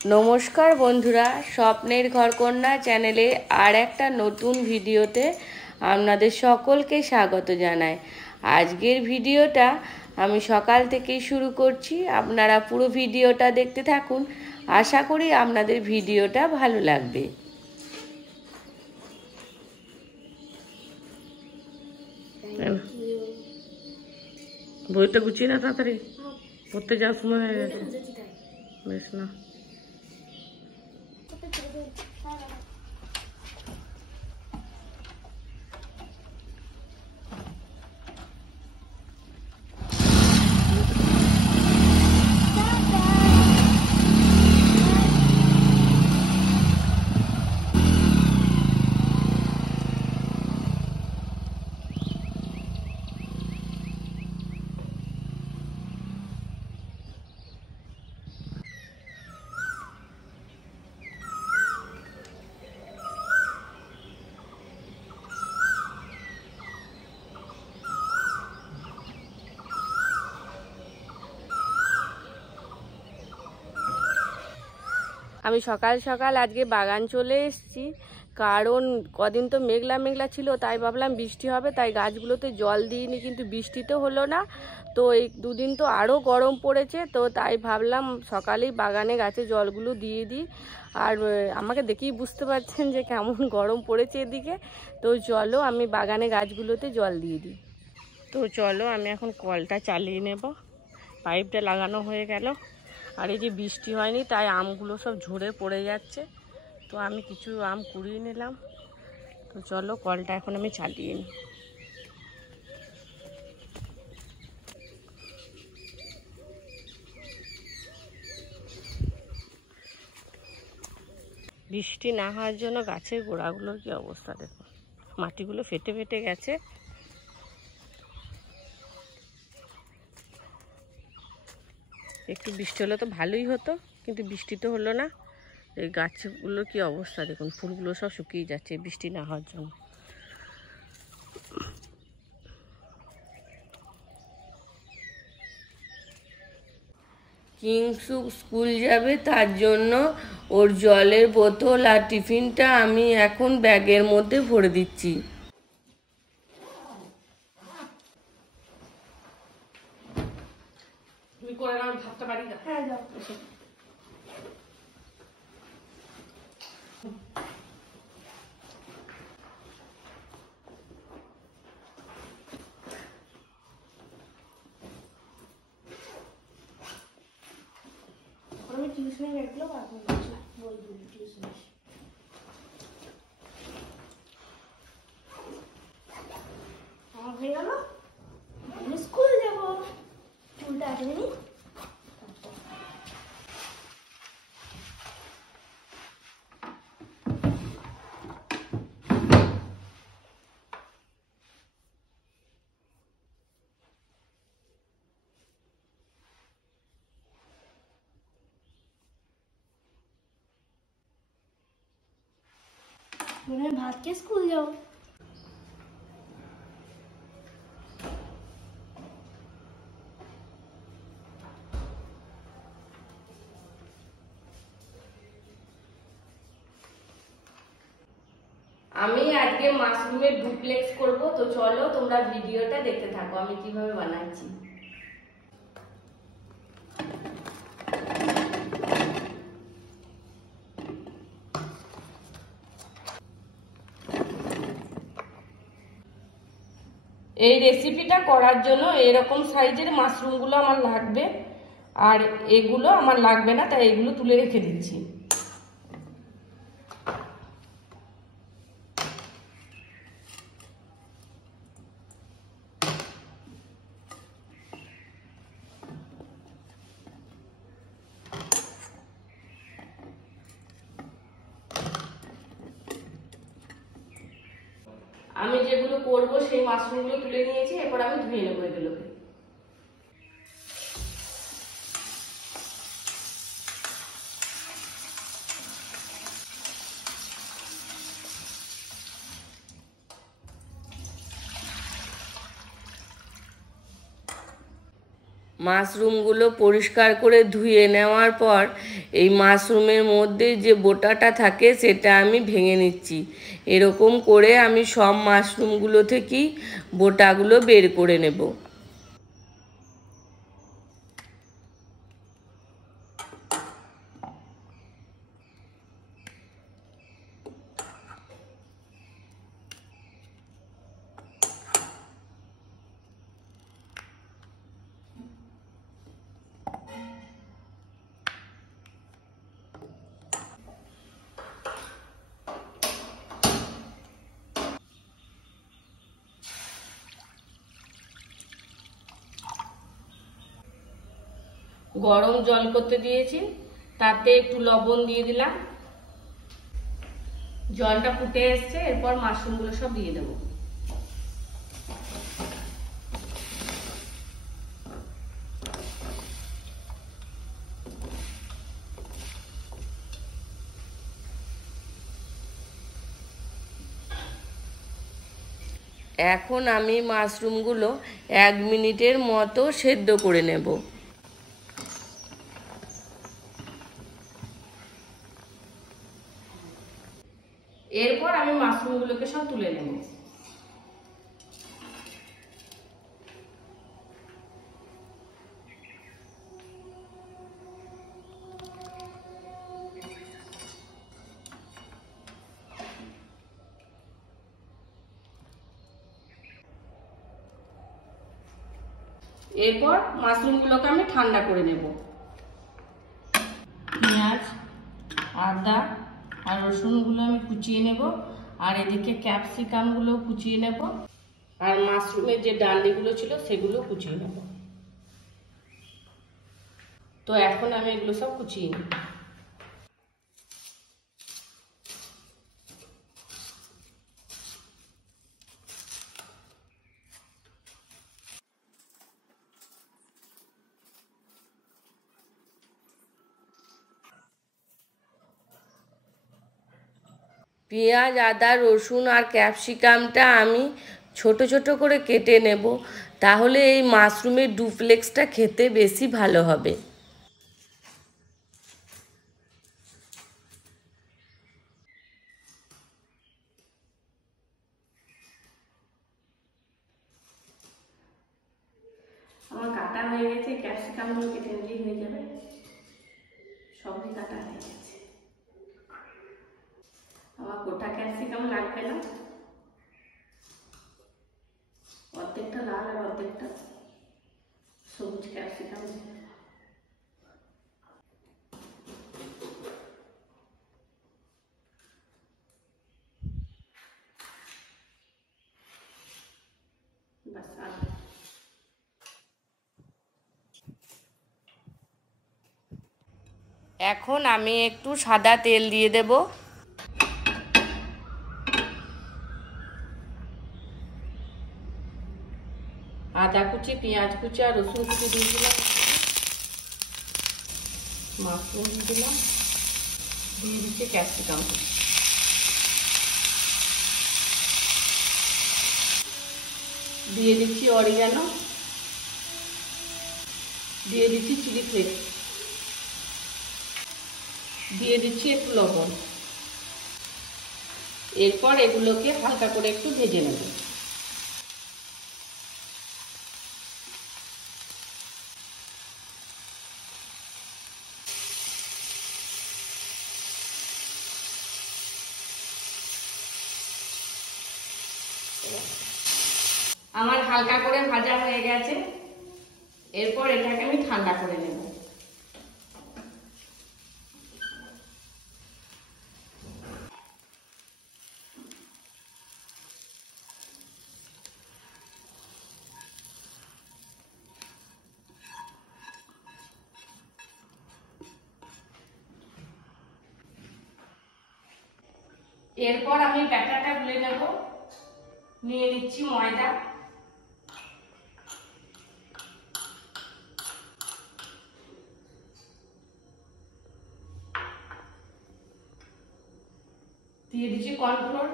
নমস্কার বন্ধুরা, স্বপ্নের ঘরকন্যা চ্যানেলে আর একটা নতুন ভিডিওতে আপনাদের সকলকে স্বাগত জানাই। আজকের ভিডিওটা আমি সকাল থেকেই শুরু করছি, আপনারা পুরো ভিডিওটা দেখতে থাকুন। আশা করি আপনাদের ভিডিওটা ভালো লাগবে। বইটা গুছিয়ে না তাড়াতাড়ি, পড়তে যাওয়ার সময় হয়ে গেছে। বেশ না, আমি সকাল সকাল আজকে বাগান চলে এসেছি, কারণ কদিন তো মেঘলা মেঘলা ছিল, তাই ভাবলাম বৃষ্টি হবে, তাই গাছগুলোতে জল দিইনি, কিন্তু বৃষ্টি তো হলো না। তো এই দুদিন তো আরও গরম পড়েছে, তো তাই ভাবলাম সকালেই বাগানে গাছে জলগুলো দিয়ে দিই। আর আমাকে দেখেই বুঝতে পারছেন যে কেমন গরম পড়েছে এদিকে। তো চলো আমি বাগানে গাছগুলোতে জল দিয়ে দিই। তো চলো আমি এখন কলটা চালিয়ে নেব। পাইপটা লাগানো হয়ে গেল। আর এই যে বৃষ্টি হয়নি, তাই আমগুলো সব ঝরে পড়ে যাচ্ছে। তো আমি কিছু আম কুড়িয়ে নিলাম। তো চলো কলটা এখন আমি চালিয়ে নিই। বৃষ্টি না হওয়ার জন্য গাছের গোড়াগুলোর কি অবস্থা দেখো, মাটিগুলো ফেটে ফেটে গেছে। একটু বৃষ্টি হলে তো ভালোই হতো, কিন্তু বৃষ্টি তো হলো না। এই গাছগুলোর কি অবস্থা দেখুন, ফুলগুলো সব শুকিয়ে যাচ্ছে বৃষ্টি না হওয়ার জন্য। কিংসু স্কুল যাবে, তার জন্য ওর জলের বোতল আর টিফিনটা আমি এখন ব্যাগের মধ্যে ভরে দিচ্ছি। তুমি করে নাও, ভাতটা বাড়ি দাও। হ্যাঁ দাও। আমি টিউশনে গেছিলাম, এখন বলবো টিউশনে আমার হয়ে গেল। আমি স্কুল যাবো, চুলটা আসবে নি। ভাত খেয়ে স্কুল যাও। আমি আজকে মাশরুমের ডুপ্লেক্স করব। তো চলো তোমরা ভিডিওটা দেখতে থাকো আমি কিভাবে বানাচ্ছি। এই রেসিপিটা করার জন্য এরকম সাইজের মাশরুমগুলো আমার লাগবে, আর এগুলো আমার লাগবে না, তাই এগুলো তুলে রেখে দিচ্ছি। আমি যেগুলো করব সেই মাশরুমগুলো তুলে নিয়েছি, এরপর আমি ধুয়ে নেবো এগুলোকে। মাশরুমগুলো পরিষ্কার করে ধুয়ে নেওয়ার পর এই মাশরুমের মধ্যে যে বোটাটা থাকে সেটা আমি ভেঙে নিচ্ছি। এরকম করে আমি সব মাশরুমগুলো থেকেই বোটাগুলো বের করে নেব। গরম জল করতে দিয়েছি, তাতে একটু লবণ দিয়ে দিলাম। জলটা ফুটে এসছে, এরপর মাশরুমগুলো সব দিয়ে দেবো। এখন আমি মাশরুমগুলো 1 মিনিটের মতো সেদ্ধ করে নেব। এরপর আমি মাশরুমগুলোকে সব তুলে নেব। এরপর মাশরুমগুলোকে আমি ঠান্ডা করে নেব। পেঁয়াজ, আদা আর রসুনগুলো আমি কুচিয়ে নেব, আর এদিকে ক্যাপসিকামগুলো কুচিয়ে নেব, আর মাশরুমের যে ডান্ডিগুলো ছিল সেগুলো কুচিয়ে নেব। তো এখন আমি এগুলো সব কুচিয়ে নেব। পেঁয়াজ, আদা, রসুন আর ক্যাপসিকামটা আমি ছোট ছোট করে কেটে নেব, তাহলে এই মাশরুমের ডুপ্লেক্সটা খেতে বেশি ভালো হবে। আমার কাটা হয়ে গেছে, ক্যাপসিকামগুলো কেটে নিলেই হয়ে যাবে। সবই কাটা হয়ে গেছে। আমার গোটা ক্যাপসিকাম লাগবে না, অর্ধেকটা লাল আর অর্ধেকটা সবুজ ক্যাপসিকাম। এখন আমি একটু সাদা তেল দিয়ে দেব। আদা কুচি, পেঁয়াজ কুচি আর রসুন কুচি দিয়ে দিলাম, মাশরুম দিয়ে দিলাম, দিয়ে দিচ্ছি ক্যাপসিকাম, দিয়ে দিচ্ছি অরিগানো, দিয়ে দিচ্ছি চিলি ফ্লেক্স, দিয়ে দিচ্ছি একটু লবণ। এরপর এগুলোকে হালকা করে একটু ভেজে নেব। আমার হালকা করে ভাজা হয়ে গেছে, এরপর এটাকে আমি ঠান্ডা করে নেব। এরপর আমি ব্যাটারটা গুলে নেব। নিয়ে নিচ্ছি ময়দা, দিয়ে দিচ্ছি কর্নফ্লোর,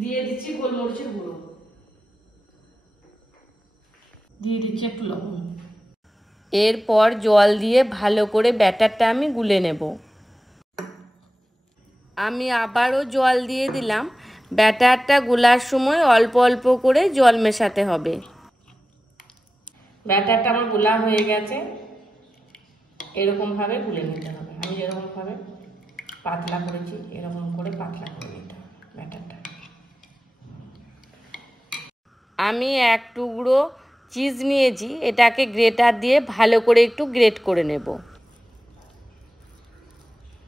দিয়ে দিচ্ছি গোলমরিচের গুঁড়ো, দিয়ে দিচ্ছি একটু লবণ। এরপর জল দিয়ে ভালো করে ব্যাটারটা আমি গুলে নেব। আমি আবারও জল দিয়ে দিলাম। ব্যাটারটা গোলার সময় অল্প অল্প করে জল মেশাতে হবে। ব্যাটারটা আমার গোলা হয়ে গেছে, এরকমভাবে গুলে নিতে হবে। আমি যেরকমভাবে পাতলা করেছি এরকম করে পাতলা করে নিতে হবে ব্যাটারটা। আমি এক টুকরো চিজ নিয়েছি, এটাকে গ্রেটার দিয়ে ভালো করে একটু গ্রেট করে নেব।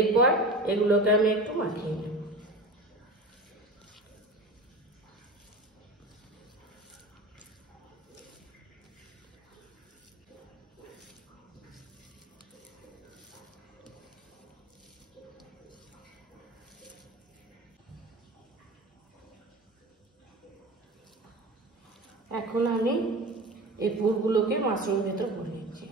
এরপর এগুলোকে আমি একটু মাখিয়ে নেব। এখন আমি এই পুরগুলোকে মাশরুমের ভেতর ভরে নিচ্ছি।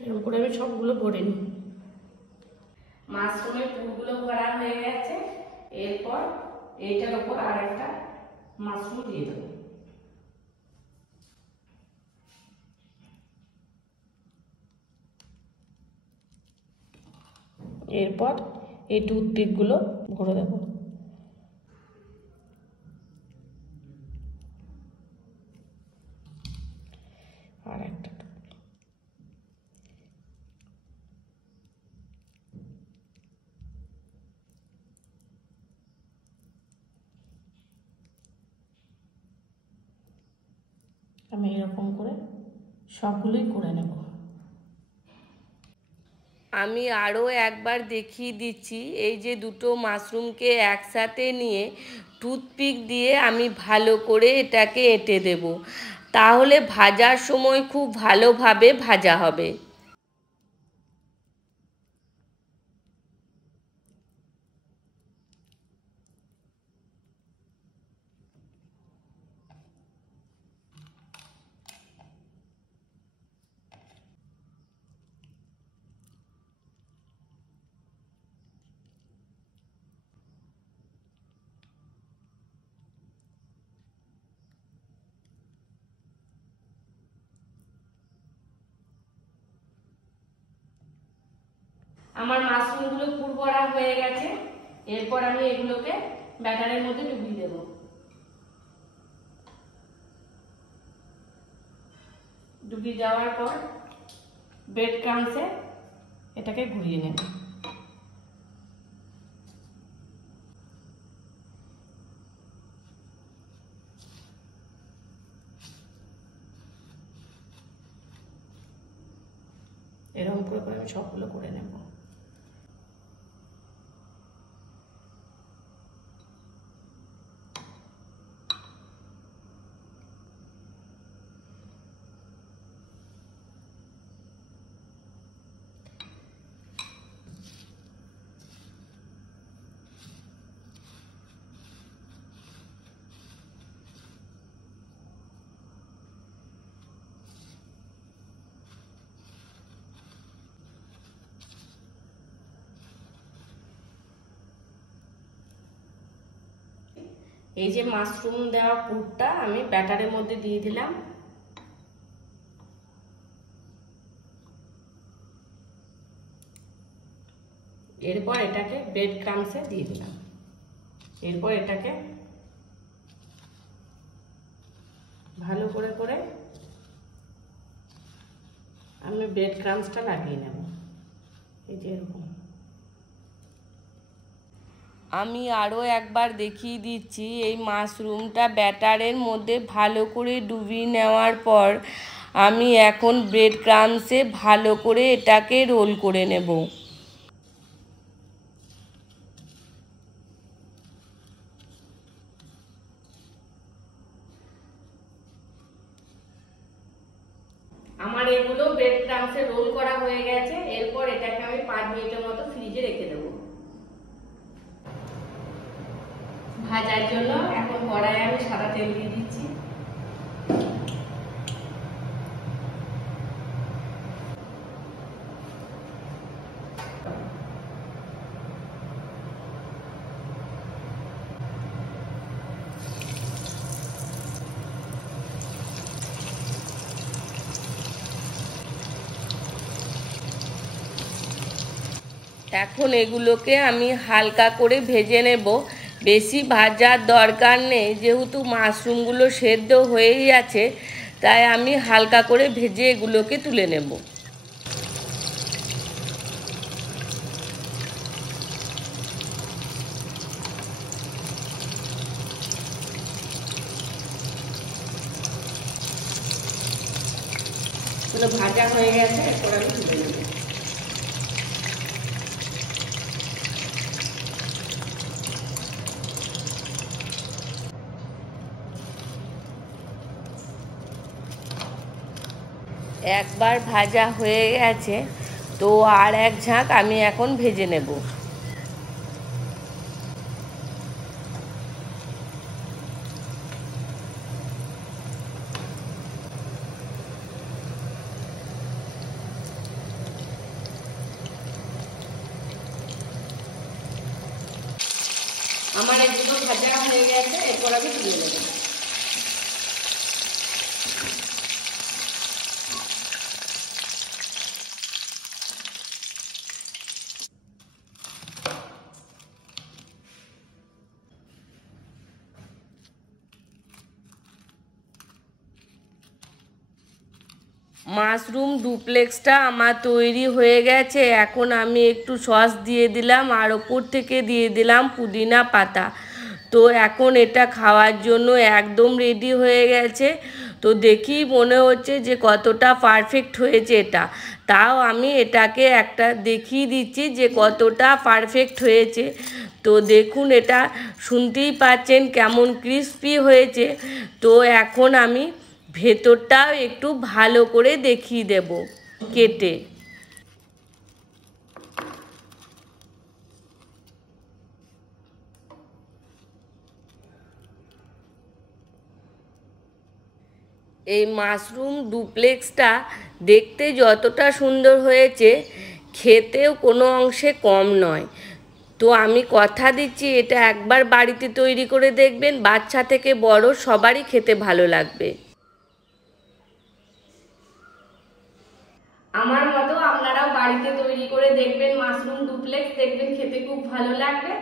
এরকম করে আমি সবগুলো ভরে নিই। মাশরুমের পুরগুলো ভরা হয়ে গেছে। এরপর এইটার উপর আর একটা মাশরুম দিয়ে দেবো। এরপর এই টুথপিকগুলো ভরে দেব। আর একটা আমি এরকম করে সবগুলোই করে নেব। আমি আরও একবার দেখিয়ে দিচ্ছি। এই যে দুটো মাশরুমকে একসাথে নিয়ে টুথপিক দিয়ে আমি ভালো করে এটাকে এঁটে দেব, তাহলে ভাজার সময় খুব ভালোভাবে ভাজা হবে। আমার মাশরুমগুলো পুর ভরা হয়ে গেছে। এরপর আমি এগুলোকে ব্যাটারের মধ্যে ডুবিয়ে দেব। ডুবিয়ে যাওয়ার পর ব্রেড ক্রাম্বসে এটাকে ঘুরিয়ে নেব। এরকম করে আমি সবগুলো করে নেব। এই যে মাশরুম দেওয়া পুরটা আমি ব্যাটারের মধ্যে দিয়ে দিলাম। এরপর এটাকে ব্রেড ক্রাম্বসে দিয়ে দিলাম। এরপর এটাকে ভালো করে করে আমি ব্রেড ক্রাম্বসটা লাগিয়ে নেব। এই যে এরকম। আমি আরও একবার দেখিয়ে দিচ্ছি। এই মাশরুমটা ব্যাটারের মধ্যে ভালো করে ডুবিয়ে নেওয়ার পর আমি এখন ব্রেড ক্রাম্বসে ভালো করে এটাকে রোল করে নেব। আমার এগুলো ব্রেড ক্রাম্বসে রোল করা হয়ে গেছে। এরপর এটাকে আমি 5 মিনিটের মতো ফ্রিজে রেখে দেবো ভাজার জন্য। এখন কড়াইয়ে আমি সাদা তেল দিয়ে দিচ্ছি। এখন এগুলোকে আমি হালকা করে ভেজে নেব, বেশি ভাজার দরকার নেই, যেহেতু মাশরুমগুলো সেদ্ধ হয়েই আছে, তাই আমি হালকা করে ভেজে এগুলোকে তুলে নেব। ভাজা হয়ে গেছে, এরপর আমি তুলে নেব। একবার ভাজা হয়ে গেছে, তো আর এক ঝাঁক আমি এখন ভেজে নেব। আমার এগুলো ভাজা হয়ে গেছে, এরপর আমি তুলে নেব। মাশরুম ডুপ্লেক্সটা আমার তৈরি হয়ে গেছে। এখন আমি একটু সস দিয়ে দিলাম, আর ওপর থেকে দিয়ে দিলাম পুদিনা পাতা। তো এখন এটা খাওয়ার জন্য একদম রেডি হয়ে গেছে। তো দেখি মনে হচ্ছে যে কতটা পারফেক্ট হয়েছে এটা। তাও আমি এটাকে একটা দেখিয়ে দিচ্ছি যে কতটা পারফেক্ট হয়েছে। তো দেখুন, এটা শুনতেই পাচ্ছেন কেমন ক্রিস্পি হয়েছে। তো এখন আমি ভেতরটাও একটু ভালো করে দেখিয়ে দেব কেটে। এই মাশরুম ডুপ্লেক্সটা দেখতে যতটা সুন্দর হয়েছে, খেতেও কোনো অংশে কম নয়। তো আমি কথা দিচ্ছি, এটা একবার বাড়িতে তৈরি করে দেখবেন, বাচ্চা থেকে বড় সবারই খেতে ভালো লাগবে। আমার মতো আপনারাও বাড়িতে তৈরি করে দেখবেন মাশরুম ডুপ্লেক্স, দেখবেন খেতে খুব ভালো লাগবে।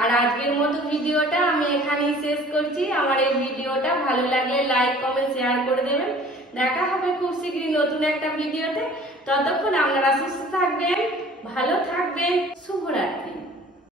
আর আজকের মতো ভিডিওটা আমি এখানেই শেষ করছি। আমার এই ভিডিওটা ভালো লাগলে লাইক, কমেন্ট, শেয়ার করে দেবেন। দেখা হবে খুব শীঘ্রই নতুন একটা ভিডিওতে। ততক্ষণ আপনারা সুস্থ থাকবেন, ভালো থাকবেন। শুভরাত্রি।